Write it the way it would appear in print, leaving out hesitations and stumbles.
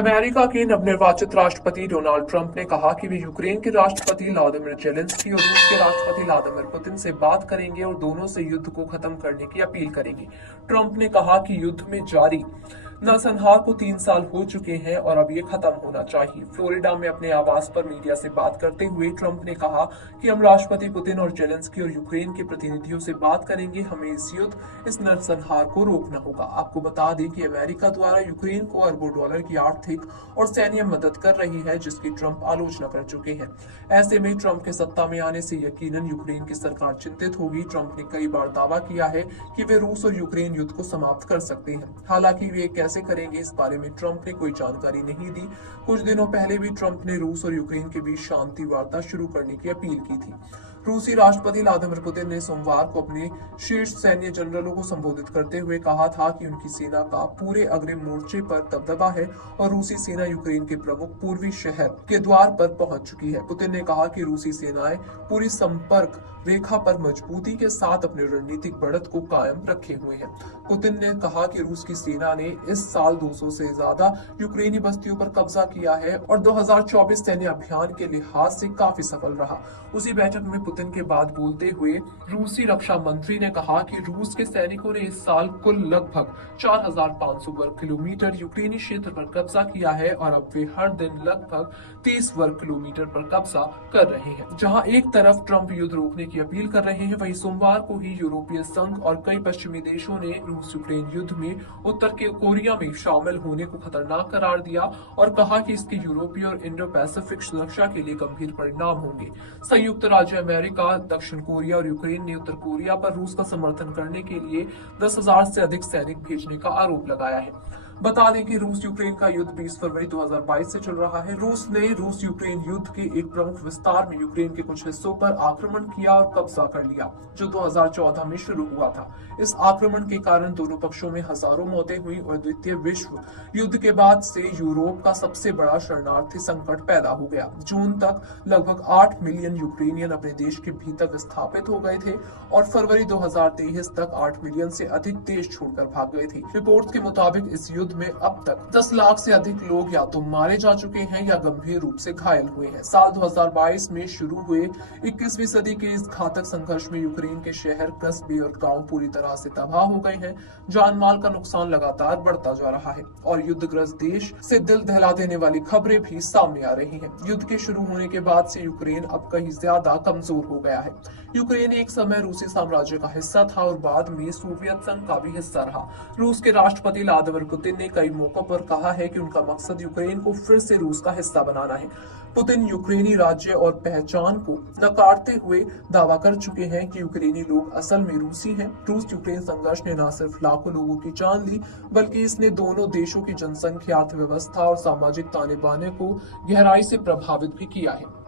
America के नवनिर्वाचित राष्ट्रपति डोनाल्ड ट्रंप ने कहा कि वे यूक्रेन के राष्ट्रपति व्लादिमीर जेलेंस्की और रूस के राष्ट्रपति व्लादिमीर पुतिन से बात करेंगे और दोनों से युद्ध को खत्म करने की अपील करेंगे। ट्रंप ने कहा कि युद्ध में जारी नरसंहार को 3 साल हो चुके हैं और अब ये खत्म होना चाहिए। फ्लोरिडा में अपने आवास पर मीडिया से बात करते हुए ट्रंप ने कहा कि हम राष्ट्रपति पुतिन और जेलेंस्की और यूक्रेन के प्रतिनिधियों से बात करेंगे। हमें इस युद्ध, इस नरसंहार को रोकना होगा। आपको बता दें कि अमेरिका द्वारा यूक्रेन को अरबों डॉलर की आर्थिक और सैन्य मदद कर रही है, जिसकी ट्रंप आलोचना कर चुके हैं। ऐसे में ट्रंप के सत्ता में आने से यकीनन यूक्रेन की सरकार चिंतित होगी। ट्रंप ने कई बार दावा किया है कि वे रूस और यूक्रेन युद्ध को समाप्त कर सकते हैं। हालांकि वे कैसे करेंगे, इस बारे में ट्रंप ने कोई जानकारी नहीं दी। कुछ दिनों पहले भी ट्रंप ने रूस और यूक्रेन के बीच शांति वार्ता शुरू करने की अपील की थी। रूसी राष्ट्रपति व्लादिमीर पुतिन ने सोमवार को अपने शीर्ष सैन्य जनरलों को संबोधित करते हुए कहा था कि उनकी सेना का पूरे अग्रिम मोर्चे पर दबदबा है और रूसी सेना यूक्रेन के प्रमुख पूर्वी शहर के द्वार पर पहुंच चुकी है। पुतिन ने कहा कि रूसी सेनाएं पूरी संपर्क रेखा पर मजबूती के साथ अपनी रणनीतिक बढ़त को कायम रखे हुए हैं। पुतिन ने कहा कि रूस की सेना ने इस साल 200 से ज्यादा यूक्रेनी बस्तियों पर कब्जा किया है और 2024 सैन्य अभियान के लिहाज से काफी सफल रहा। उसी बैठक में पुतिन के बाद बोलते हुए रूसी रक्षा मंत्री ने कहा कि रूस के सैनिकों ने इस साल कुल लगभग 4,500 वर्ग किलोमीटर यूक्रेनी क्षेत्र पर कब्जा किया है और अब वे हर दिन लगभग 30 वर्ग किलोमीटर पर कब्जा कर रहे हैं। जहां एक तरफ ट्रंप युद्ध रोकने की अपील कर रहे हैं, वहीं सोमवार को ही यूरोपीय संघ और कई पश्चिमी देशों ने रूस यूक्रेन युद्ध में उत्तर कोरिया में शामिल होने को खतरनाक करार दिया और कहा कि इसके यूरोपीय और इंडो पैसिफिक सुरक्षा के लिए गंभीर परिणाम होंगे। संयुक्त राज्य अमेरिका, दक्षिण कोरिया और यूक्रेन ने उत्तर कोरिया पर रूस का समर्थन करने के लिए 10,000 से अधिक सैनिक भेजने का आरोप लगाया है। बता दें कि रूस यूक्रेन का युद्ध 20 फरवरी 2022 से चल रहा है। रूस ने रूस यूक्रेन युद्ध के एक प्रमुख विस्तार में यूक्रेन के कुछ हिस्सों पर आक्रमण किया और कब्जा कर लिया, जो 2014 में शुरू हुआ था। इस आक्रमण के कारण दोनों पक्षों में हजारों मौतें हुई और द्वितीय विश्व युद्ध के बाद से यूरोप का सबसे बड़ा शरणार्थी संकट पैदा हो गया। जून तक लगभग 8 मिलियन यूक्रेनियन अपने देश के भीतर विस्थापित हो गए थे और फरवरी 2023 तक 8 मिलियन से अधिक देश छोड़कर भाग गए थे। रिपोर्ट के मुताबिक इस युद्ध में अब तक 10 लाख से अधिक लोग या तो मारे जा चुके हैं या गंभीर रूप से घायल हुए हैं। साल 2022 में शुरू हुए 21वीं सदी के इस घातक संघर्ष में यूक्रेन के शहर, कस्बे और गांव पूरी तरह से तबाह हो गए हैं। जान माल का नुकसान लगातार बढ़ता जा रहा है और युद्धग्रस्त देश से दिल दहला देने वाली खबरें भी सामने आ रही हैं। युद्ध के शुरू होने के बाद से यूक्रेन अब कहीं ज्यादा कमजोर हो गया है। यूक्रेन एक समय रूसी साम्राज्य का हिस्सा था और बाद में सोवियत संघ का भी हिस्सा रहा। रूस के राष्ट्रपति व्लादिमीर पुतिन ने कई मौकों पर कहा है कि उनका मकसद यूक्रेन को फिर से रूस का हिस्सा बनाना है। पुतिन यूक्रेनी राज्य और पहचान को नकारते हुए दावा कर चुके हैं कि यूक्रेनी लोग असल में रूसी हैं। रूस यूक्रेन संघर्ष ने न सिर्फ लाखों लोगों की जान ली, बल्कि इसने दोनों देशों की जनसंख्या, अर्थव्यवस्था और सामाजिक ताने बाने को गहराई से प्रभावित भी किया है।